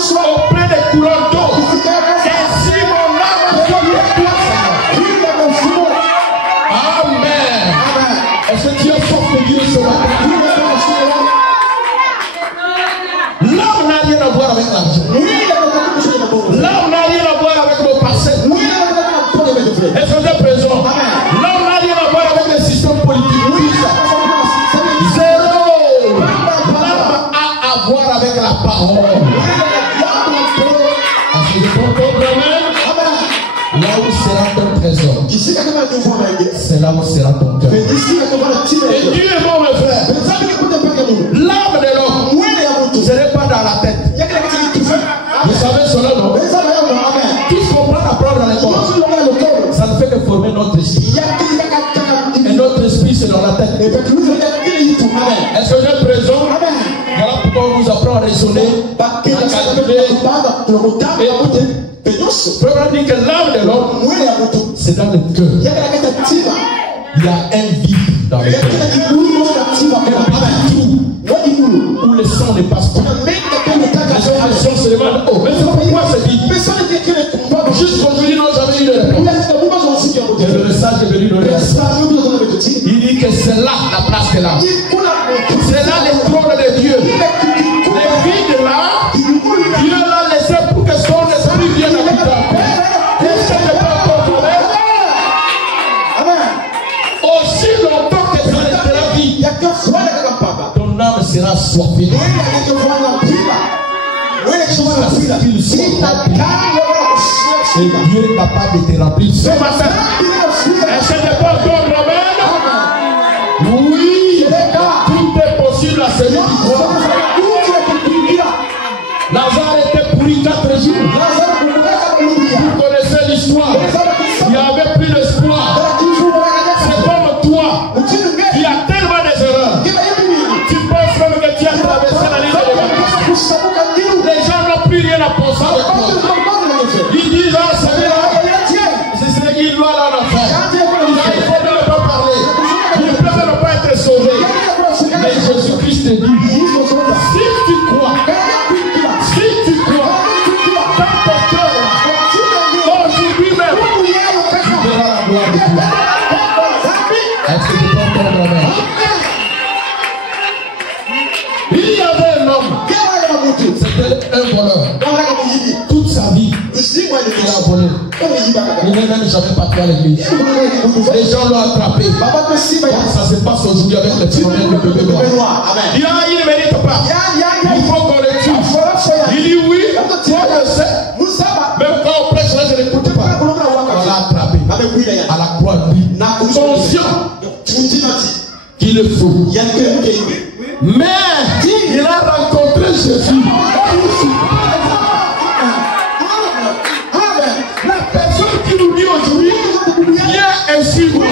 auprès des couleurs d'eau. Ainsi mon âme a soif de toi. Amen. Est-ce que tu as soif de Dieu ce matin? L'âme n'a rien à voir avec l'argent. L'âme n'a rien à voir avec nos parcelles. Est-ce que c'est présent? L'âme n'a rien à voir avec le système politique. Zéro. L'âme a à voir avec la parole. Est-ce que tu comprends? Là où sera ton trésor, c'est là où sera ton cœur. Et Dieu est bon, mes frères. L'âme de l'homme, ce n'est pas dans la tête. Vous savez cela, non? Tout ce qu'on prend à prendre dans les corps, ça ne fait que former notre esprit. Et notre esprit, c'est dans la tête. Est-ce que j'ai présent? Voilà pourquoi on vous apprend à raisonner, à calculer. Et écoutez, Frère dit que l'âme de l'homme, c'est dans le cœur. Il y a un vide dans le cœur. Où le sang ne passe pas. Les gens se demandent, oh, mais pourquoi c'est vide? Jusqu'aujourd'hui, nous n'avons jamais eu de réponse. Et le message est venu donner. Il dit que c'est là la place de l'âme. C'est là le trône de Dieu. Le vide là, Dieu l'a laissé pour que son esprit vienne habiter. Est-ce que je peux contrôler? Aussi longtemps que ça restera vide, ton âme sera soifée. Et Dieu est capable de te remplir ce matin. Est-ce que tu peux encore Amen? Oui, tout est possible à celui qui croit. Lazare était pourri 4 jours. Vous connaissez l'histoire. Il n'y avait plus d'espoir. C'est comme toi qui a tellement des erreurs. Tu penses même que tu as traversé la ligne de la. Les gens n'ont plus rien à penser avec toi. Ils disent, ah, c'est ce qu'il doit là en faire. Il faut ne pas parler. Il ne peut même pas être sauvé. Mais Jésus-Christ te dit, si tu crois, dans ton cœur, aujourd'hui même, tu verras la gloire de Dieu. Est-ce que tu peux entendre la main? Il y avait un homme, c'était un voleur. Toute sa vie, il a volé. Il n'est même jamais parti à l'église. Les gens l'ont attrapé. Comme ça se passe aujourd'hui avec le phénomène de bébé noir. Il ne mérite pas. Il faut qu'on le tue. Il dit oui, moi je sais. Même quand on prêche là, je n'écoute pas. On l'a attrapé à la croix de lui. Conscient qu'il est faux. Mais il a rencontré Jésus. La personne qui nous dit aujourd'hui, viens ainsi moi.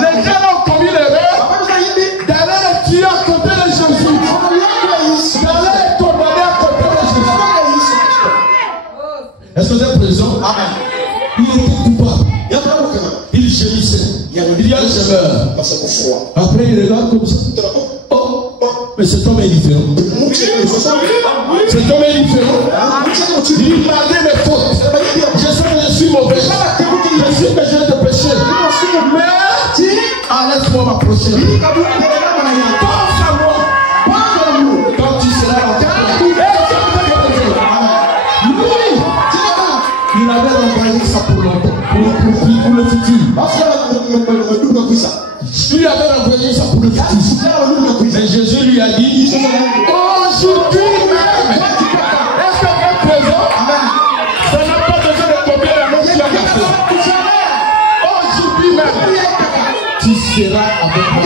Les gens ont commis l'erreur d'aller tuer à côté de Jésus. D'aller condamner à côté de Jésus. Est-ce que vous êtes présent? Il était coupable. Il gémissait. Il y a le gemeur. Après il regarde comme ça. Oh, mais cet homme est différent. Cet homme est différent. Il malgré mes fautes. Je sais que je suis mauvais. Je sais que j'ai des péchés. Mais laisse-moi m'approcher. Pense à moi. Quand tu seras dans ta il avait envoyé ça pour longtemps. Pour le futur. Il avait envoyé ça pour le futur. Mais Jésus lui a dit, aujourd'hui même, est-ce que vous êtes présent? Ça n'a pas besoin de combien d'années tu as fait. Aujourd'hui même, tu seras avec moi.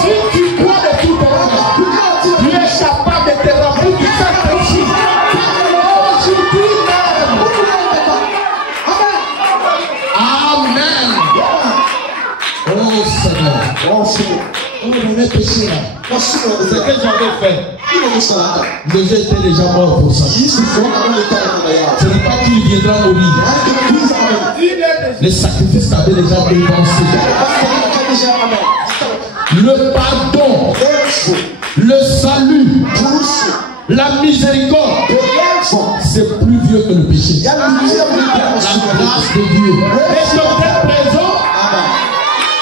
Si tu crois de tout ton cœur, tu es capable de te remplir du Saint-Esprit. Aujourd'hui même. Amen. Oh Seigneur. On est péché là. C'est ce que j'avais fait. Jésus était déjà mort pour ça. Ce n'est pas qu'il viendra mourir. Les sacrifices avaient déjà dépensé. Le pardon, le salut, la miséricorde, c'est plus vieux que le péché. La grâce de Dieu. Et sur cette présent,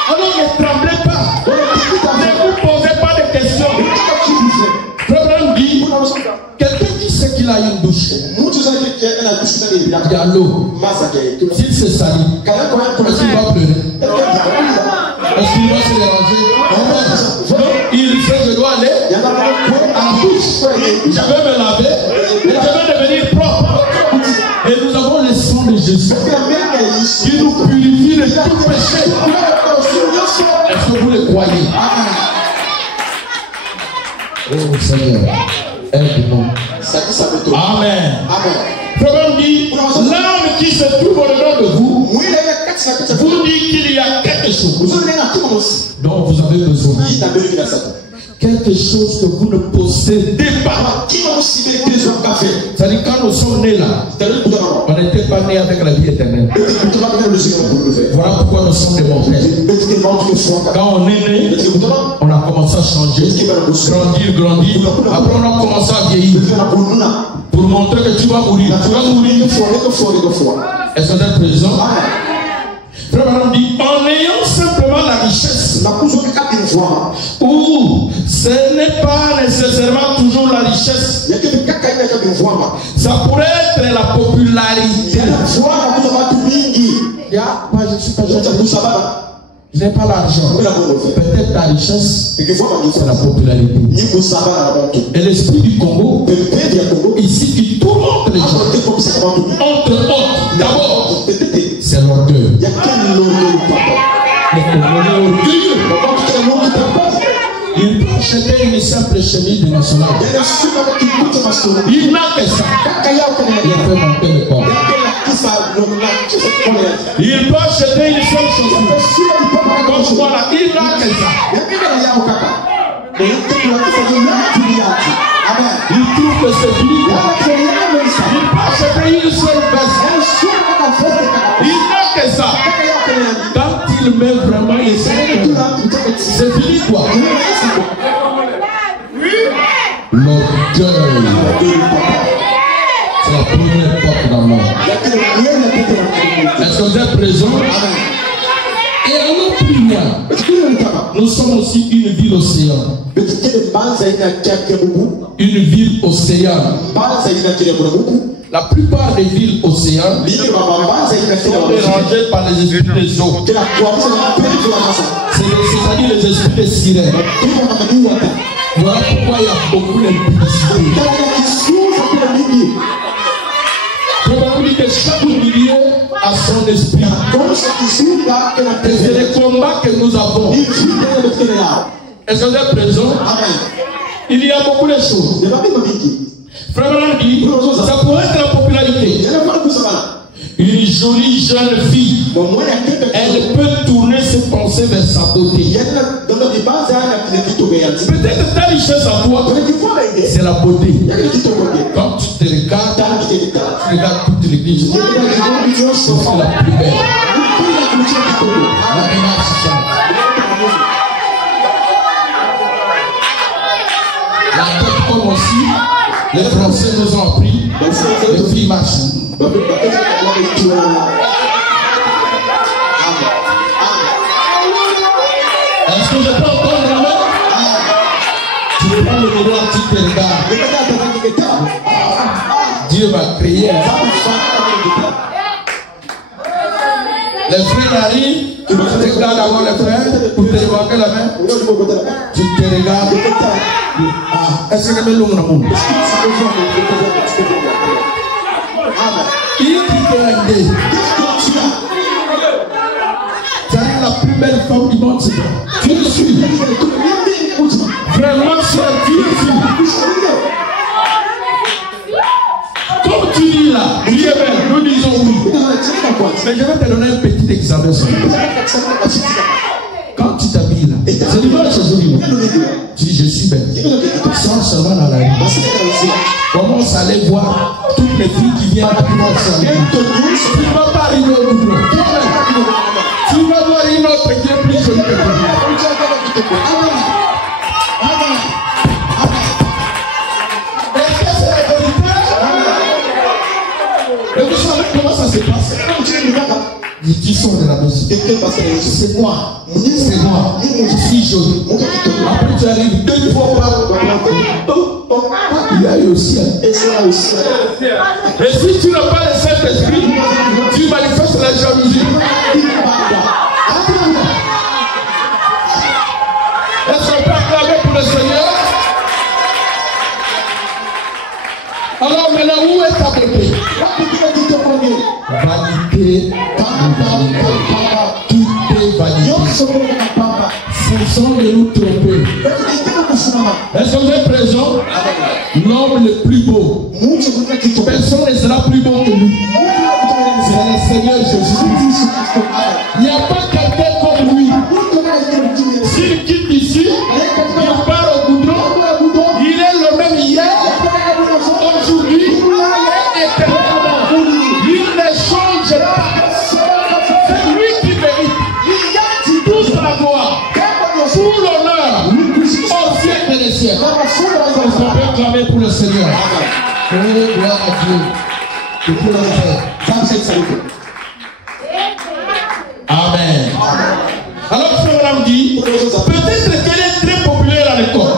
alors ne tremblez pas. Ne vous posez pas de questions. Problème dit, quelqu'un qui sait qu'il a une douche, il y a l'eau. S'il se salit, est-ce qu'il va pleurer? Est-ce qu'il va se déranger? Non, il sait que je dois aller à la douche. Je vais me laver et je vais devenir propre. Et nous avons le sang de Jésus qui nous purifie de tout péché. Est-ce que vous le croyez? Oh Seigneur, aide-nous. Amen. Problème dit, l'âme qui se trouve au-dedans de vous, vous dit qu'il y a quelque chose dont vous avez besoin. Quelque chose que vous ne possédez pas. C'est-à-dire quand nous sommes nés là, on n'était pas nés avec la vie éternelle. Voilà pourquoi nous sommes des mortels. Quand on est né, on a commencé à changer, grandir. Après on a commencé à vieillir. Pour montrer que tu vas mourir. Tu vas mourir. Est-ce que vous êtes présent? Frère dit, en ayant simplement la richesse, ou ce n'est pas nécessairement toujours la richesse, ça pourrait être la popularité. Je n'ai pas l'argent. Peut-être la richesse, c'est la popularité. Et l'esprit du Congo, ici, qui tourmente les gens. Entre autres, d'abord, c'est l'orgueil. Il peut acheter une simple chemise de national. Il n'a que ça. Il a fait monter le corps. Il peut acheter une seule chaussure. Comme voilà, il n'a que ça. Il trouve que c'est fini. Il peut acheter une seule veste. Il n'a que ça. Quand il met vraiment les seins, c'est fini quoi. L'orgueil. C'est la première porte dans le monde. Est-ce que vous êtes présent? Et allons plus loin. Nous sommes aussi une ville océan. Une ville océan. La plupart des villes océans sont dérangées par les esprits des eaux. C'est-à-dire les esprits des sirènes. Voilà pourquoi il y a beaucoup d'impudicité. Probablement que chaque milieu a son esprit. Et c'est le combat que nous avons. Est-ce que vous êtes présent? Il y a beaucoup de choses. Frère dit, ça pourrait être la popularité. Une jolie jeune fille, elle peut tourner ses pensées vers sa beauté. Peut-être ta richesse à toi, c'est la beauté. Quand tu te regardes, tu regardes toute l'église. C'est la plus belle. La tête comme aussi, les Français nous ont appris, les filles marchent. Est-ce que je peux entendre la main? Tu prends le miroir, tu te regardes. Dieu va créer. Les frères arrivent, tu te regardes avant les frères, pour te regarder la main. Tu te regardes. Est-ce que tu as l'amour? Tu as la plus belle femme du monde, c'est toi. Tu le suis. Vraiment, tu le suis. Comme tu dis là, Dieu est belle, nous disons oui. Mais je vais te donner un petit examen. Quand tu t'habilles là, c'est l'image de joli. Tu dis je suis belle. Sans seulement dans la rue. Commence à aller voir toutes les filles qui viennent à la. Tu ne vas pas arriver au bout. Tu vas voir une autre qui est plus jolie que toi. Est-ce que c'est la vérité? Et vous savez comment ça se passe? Qui sont de la maison? C'est moi. C'est moi. Je suis joli. Après tu arrives 2 fois par. Il y a eu aussi. Et si tu n'as pas le Saint-Esprit, tu manifestes la jalousie. Est-ce qu'on peut acclamer pour le Seigneur? Alors maintenant, où est ta beauté? Vanité, tout est vanité. Cessons de nous tromper. Est-ce que vous êtes présent? L'homme le plus beau. Personne ne sera plus beau que lui. C'est le Seigneur Jésus. Il n'y a pas quelqu'un comme lui. S'il quitte ici, il part au goudron. Il est le même hier, aujourd'hui et éternellement. Il ne change pas. C'est lui qui mérite toute la gloire, tout l'honneur, au siècle des siècles. On peut clamer pour le Seigneur. Oh, gloire à Dieu. Et pour le Seigneur. Amen. Alors, frère me dit, peut-être qu'elle est très populaire à l'école.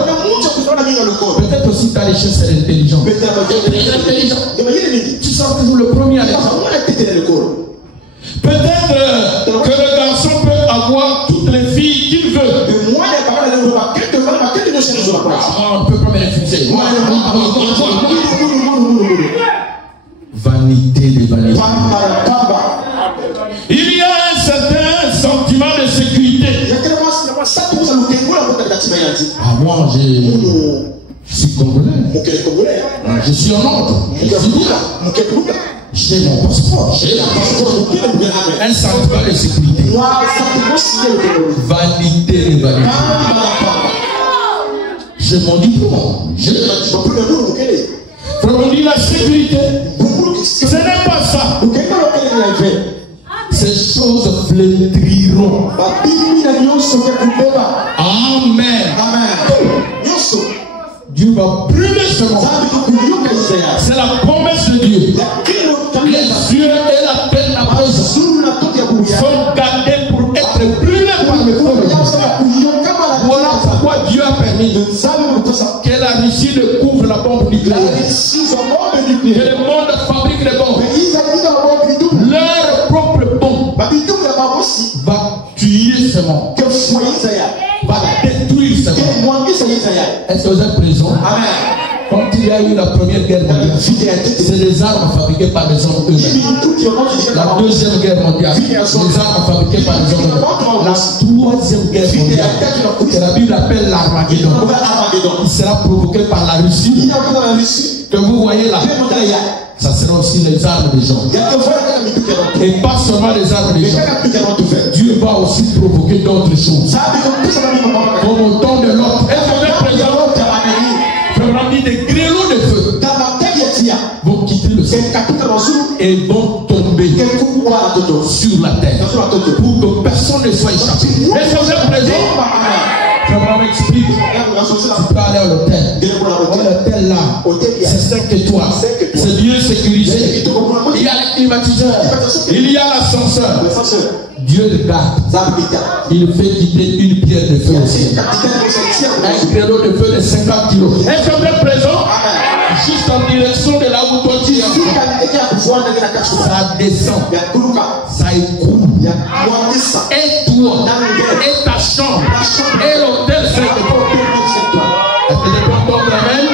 Peut-être aussi ta richesse est intelligente. Tu sens toujours le premier à l'école. Peut-être que le garçon peut avoir toutes les filles qu'il veut. On ne peut pas me refuser. Vanité de vanité. Il y a un certain sentiment de sécurité. Ah, moi, je suis congolais. Je suis en ordre. Je suis bien. J'ai mon passeport. J'ai un sentiment de sécurité. Vanité de vanité. J'ai mon diplôme. On dit la sécurité. Ce n'est pas ça. Ces choses flétriront. Amen. Dieu va brûler ce monde. C'est la promesse de Dieu. Les cieux et la terre sont gardés pour être brûlés par le feu. Voilà pourquoi Dieu a permis que la Russie ne couvre la bombe nucléaire. Que le monde fabrique les bombes. Leur propre bombe va tuer ce monde. Va détruire ce monde. Est-ce que vous êtes présents? Amen. Quand il y a eu la première guerre mondiale, c'est les armes fabriquées par les hommes eux-mêmes. La deuxième guerre mondiale, les armes fabriquées par les hommes eux-mêmes. La troisième guerre mondiale, que la Bible appelle l'Armageddon, il sera provoqué par la Russie. Que vous voyez là, Ça sera aussi les armes des gens. Et pas seulement les armes des gens. Dieu va aussi provoquer d'autres choses. Comme au temps de l'autre. Est-ce que vous présent? Des grelots de feu vont quitter le sol et vont tomber sur la terre pour que personne ne soit échappé. Est-ce que vous êtes présent? Je m'explique. Tu peux aller à l'hôtel. L'hôtel là, c'est 5 étoiles. C'est bien sécurisé. Il y a les climatiseurs. Il y a l'ascenseur. Dieu le garde. Il fait quitter une pierre de feu aussi. Un grelot de feu de 50 kilos. Est-ce que vous êtes présent? Juste en direction de là où toi tu es. Ça descend. Ça écoule. Et toi, et ta chambre, et l'hôtel 5 étoiles. Est-ce que tu peux entendre la même?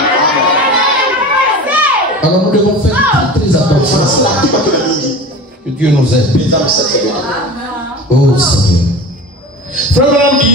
Alors nous devons faire très attention. Que Dieu nous aide. Oh Seigneur. Frère Branham dit,